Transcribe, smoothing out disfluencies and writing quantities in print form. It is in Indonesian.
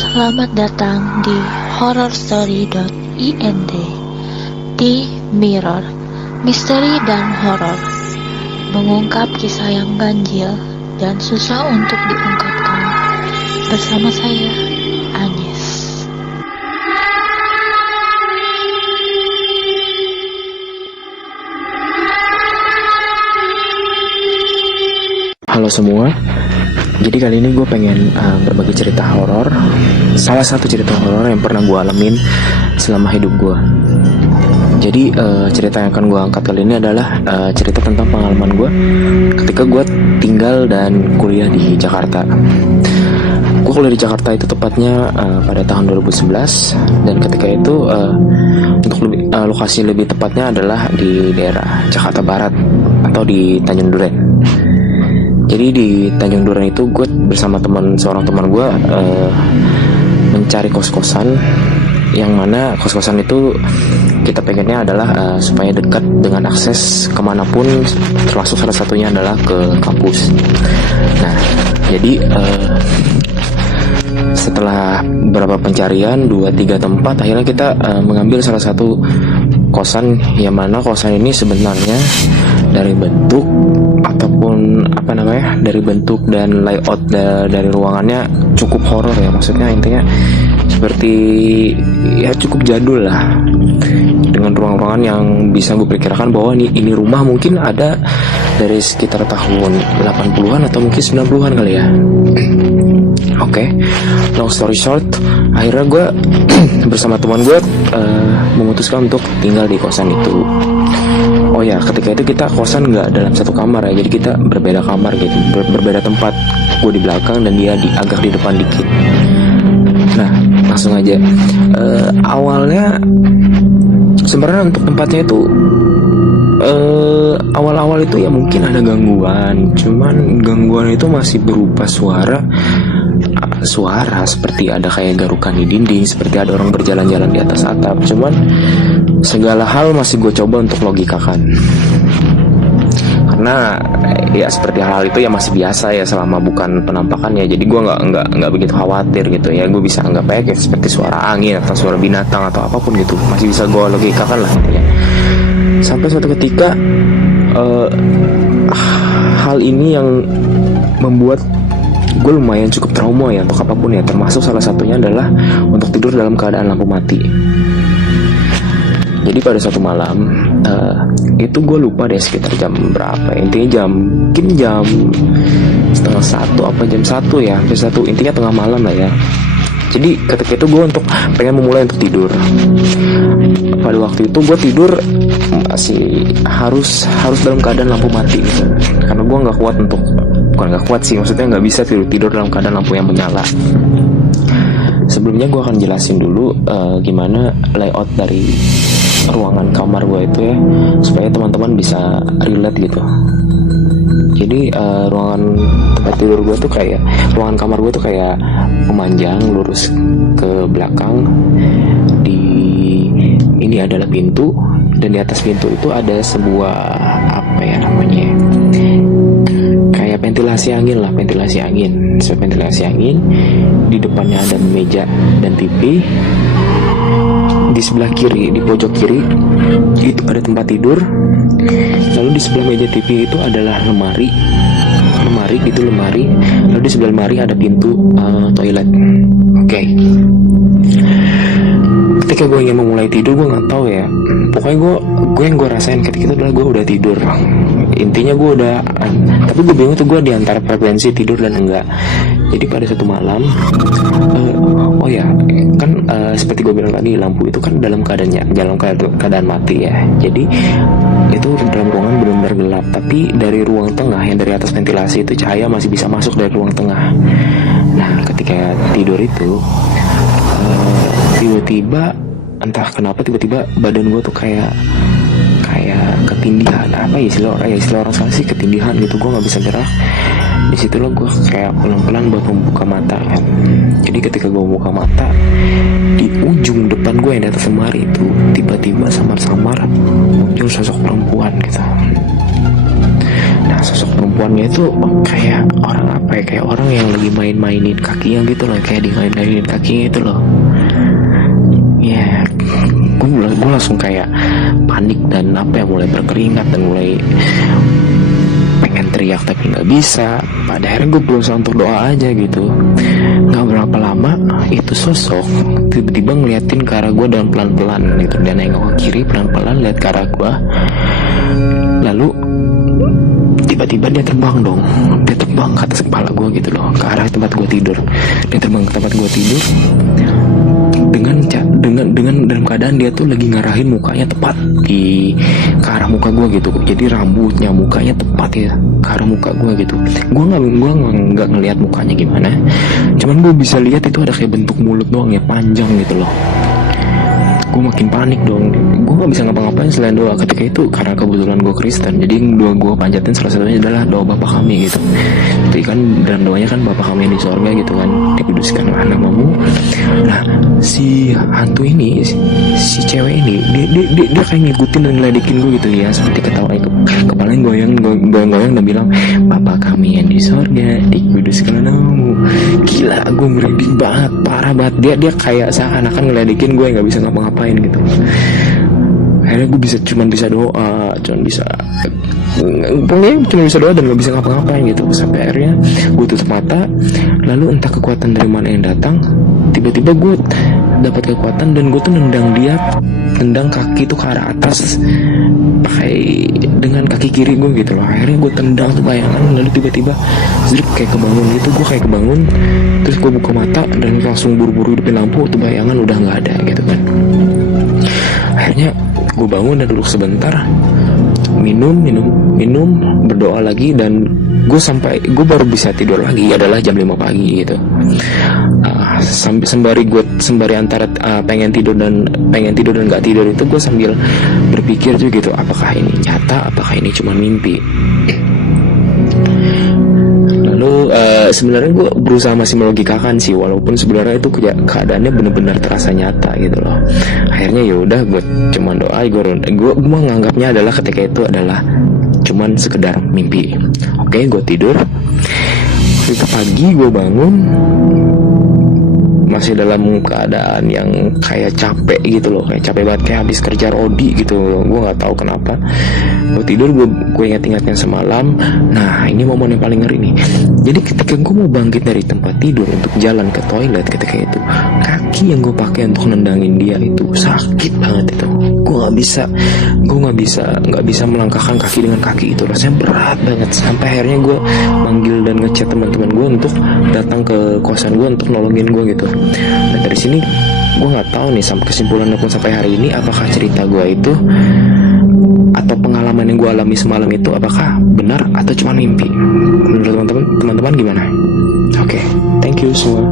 Selamat datang di horrorstory.id. The Mirror, misteri dan horor, mengungkap kisah yang ganjil dan susah untuk diungkapkan. Bersama saya, Anis. Halo semua, jadi kali ini gue pengen berbagi cerita horor. Salah satu cerita horor yang pernah gue alamin selama hidup gue. Jadi cerita yang akan gue angkat kali ini adalah cerita tentang pengalaman gue ketika gue tinggal dan kuliah di Jakarta. Gue kuliah di Jakarta itu tepatnya pada tahun 2011, dan ketika itu untuk lokasi lebih tepatnya adalah di daerah Jakarta Barat atau di Tanjung Duren. Jadi di Tanjung Duren itu gue bersama seorang teman gue mencari kos-kosan, yang mana kos-kosan itu kita pengennya adalah supaya dekat dengan akses kemanapun, termasuk salah satunya adalah ke kampus. Nah, jadi setelah beberapa pencarian 2-3 tempat, akhirnya kita mengambil salah satu kosan, yang mana kosan ini sebenarnya dari bentuk ataupun dari bentuk dan layout dari ruangannya cukup horor ya. Maksudnya intinya seperti ya cukup jadul lah, dengan ruang-ruangan yang bisa gue perkirakan bahwa ini rumah mungkin ada dari sekitar tahun 80-an atau mungkin 90-an kali ya. Oke, long story short, akhirnya gue bersama teman gue memutuskan untuk tinggal di kosan itu. Oh ya, ketika itu kita kosan nggak dalam satu kamar ya, jadi kita berbeda kamar gitu, berbeda tempat. Gue di belakang dan dia agak di depan dikit. Nah, langsung aja. Awalnya sebenarnya untuk tempatnya itu awal-awal itu ya mungkin ada gangguan, cuman gangguan itu masih berupa suara seperti ada kayak garukan di dinding, seperti ada orang berjalan-jalan di atas atap. Cuman segala hal masih gue coba untuk logikakan, karena ya seperti hal itu ya masih biasa ya selama bukan penampakan ya. Jadi gue nggak begitu khawatir gitu ya. Gue bisa anggap aja kayak seperti suara angin atau suara binatang atau apapun gitu, masih bisa gue logikakan lah gitu ya. Sampai suatu ketika hal ini yang membuat gue lumayan cukup trauma ya untuk apapun ya, termasuk salah satunya adalah untuk tidur dalam keadaan lampu mati. Jadi pada suatu malam itu gue lupa deh sekitar jam berapa, intinya mungkin jam 12:30 apa jam 1 ya, jam 1, intinya tengah malam lah ya. Jadi ketika itu gue pengen memulai untuk tidur. Pada waktu itu gue tidur masih harus dalam keadaan lampu mati gitu. Karena gue bukan nggak kuat sih, maksudnya nggak bisa tidur dalam keadaan lampu yang menyala. Sebelumnya gue akan jelasin dulu gimana layout dari ruangan kamar gue itu ya, supaya teman-teman bisa relate gitu. Jadi ruangan tempat tidur gue tuh kayak, ruangan kamar gue tuh kayak memanjang lurus ke belakang. Ini adalah pintu, dan di atas pintu itu ada sebuah kayak ventilasi angin lah, ventilasi angin. Di depannya ada meja dan TV. Di sebelah kiri, di pojok kiri itu ada tempat tidur. Lalu di sebelah meja TV itu adalah lemari. Lalu di sebelah lemari ada pintu toilet. Oke. Ketika gue ingin memulai tidur, gue nggak tahu ya. Pokoknya gue rasain ketika itu adalah gue udah tidur. Intinya gue udah, tapi gue bingung tuh gue di antara frekuensi tidur dan enggak. Jadi pada satu malam, oh ya, kan seperti gue bilang tadi, lampu itu kan dalam keadaan mati ya. Jadi itu dalam ruangan benar-benar gelap. Tapi dari ruang tengah yang dari atas ventilasi itu cahaya masih bisa masuk dari ruang tengah. Nah, ketika tidur itu tiba-tiba entah kenapa tiba-tiba badan gue tuh kayak ketindihan, istilah orang sana sih ketindihan gitu. Gue nggak bisa gerak. Di situ lo gue kayak pelan-pelan buat membuka mata kan. Jadi ketika gue buka mata, di ujung depan gue yang di atas lemari itu tiba-tiba samar-samar muncul sosok perempuan gitu. perempuannya itu kayak orang apa ya, kayak orang yang lagi main-mainin kakinya gitu loh, kayak dimain-mainin kakinya itu loh. Ya, gue langsung kayak panik dan apa ya, mulai berkeringat dan mulai pengen teriak tapi nggak bisa. Pada akhirnya gue berusaha untuk doa aja gitu. Nggak berapa lama itu sosok tiba-tiba ngeliatin ke arah gue dengan pelan-pelan gitu, dan nengok ke kiri pelan-pelan lihat ke arah gue. Lalu tiba-tiba dia terbang dong, dia terbang ke atas kepala gue gitu loh, ke arah tempat gue tidur. Dia terbang ke tempat gue tidur dengan dalam keadaan dia tuh lagi ngarahin mukanya tepat ke arah muka gue gitu. Jadi rambutnya, mukanya tepat ya ke arah muka gue gitu. Gue nggak ngelihat mukanya gimana, cuman gue bisa lihat itu ada kayak bentuk mulut doang ya, panjang gitu loh. Gue makin panik dong, gue gak bisa ngapa-ngapain selain doa ketika itu, karena kebetulan gue Kristen. Jadi doa gue panjatin salah satunya adalah doa Bapa Kami gitu. Jadi kan dalam doanya kan Bapa Kami yang di sorga gitu kan, dikuduskanlah namamu. Nah si hantu ini, si cewek ini, dia kayak ngikutin dan ngeledekin gue gitu ya, seperti ketawa kepalanya goyang-goyang dan bilang, Bapa Kami yang di sorga, dikuduskanlah namamu. Gila, gue merinding banget, parah banget. Dia kayak seakan-akan ngeledekin gue, nggak bisa ngapa-ngapain gitu. Akhirnya gue cuma bisa doa, pokoknya cuma bisa doa dan nggak bisa ngapa-ngapain gitu. Sampai akhirnya gue tutup mata, lalu entah kekuatan dari mana yang datang, tiba-tiba gue dapat kekuatan dan gue tuh nendang kaki tuh ke arah atas pakai dengan kaki kiri gue gitu loh. Akhirnya gue tendang tuh bayangan, lalu tiba-tiba kayak kebangun gitu. Gue kayak kebangun, terus gue buka mata dan langsung buru-buru hidupin lampu, tuh bayangan udah nggak ada gitu kan. Akhirnya gue bangun dan duduk sebentar, minum, berdoa lagi, dan gue baru bisa tidur lagi adalah jam 5 pagi gitu. Sembari antara pengen tidur dan nggak tidur itu, gue sambil berpikir juga gitu, apakah ini nyata, apakah ini cuma mimpi. Lalu sebenarnya gue berusaha masih melogikakan sih, walaupun sebenarnya itu keadaannya benar-benar terasa nyata gitu loh. Akhirnya ya udah, gue cuma doa, gue menganggapnya adalah ketika itu adalah cuman sekedar mimpi. Oke, gue tidur. Ketika pagi gue bangun, masih dalam keadaan yang kayak capek gitu loh, kayak capek banget, kayak habis kerja rodi gitu. Gue nggak tahu kenapa gue tidur, gue ingat-ingatnya semalam. Nah ini momen yang paling ngeri nih. Jadi ketika gue mau bangkit dari tempat tidur untuk jalan ke toilet, ketika itu kaki yang gue pakai untuk nendangin dia itu sakit banget itu. Gue nggak bisa melangkahkan kaki dengan kaki itu, rasanya berat banget. Sampai akhirnya gue manggil dan ngechat teman-teman gue untuk datang ke kosan gue untuk nolongin gue gitu. Dan dari sini gue nggak tahu nih sampai kesimpulan aku sampai hari ini, apakah cerita gue itu atau pengalaman yang gue alami semalam itu apakah benar atau cuma mimpi. Menurut teman-teman gimana? Oke, thank you semua.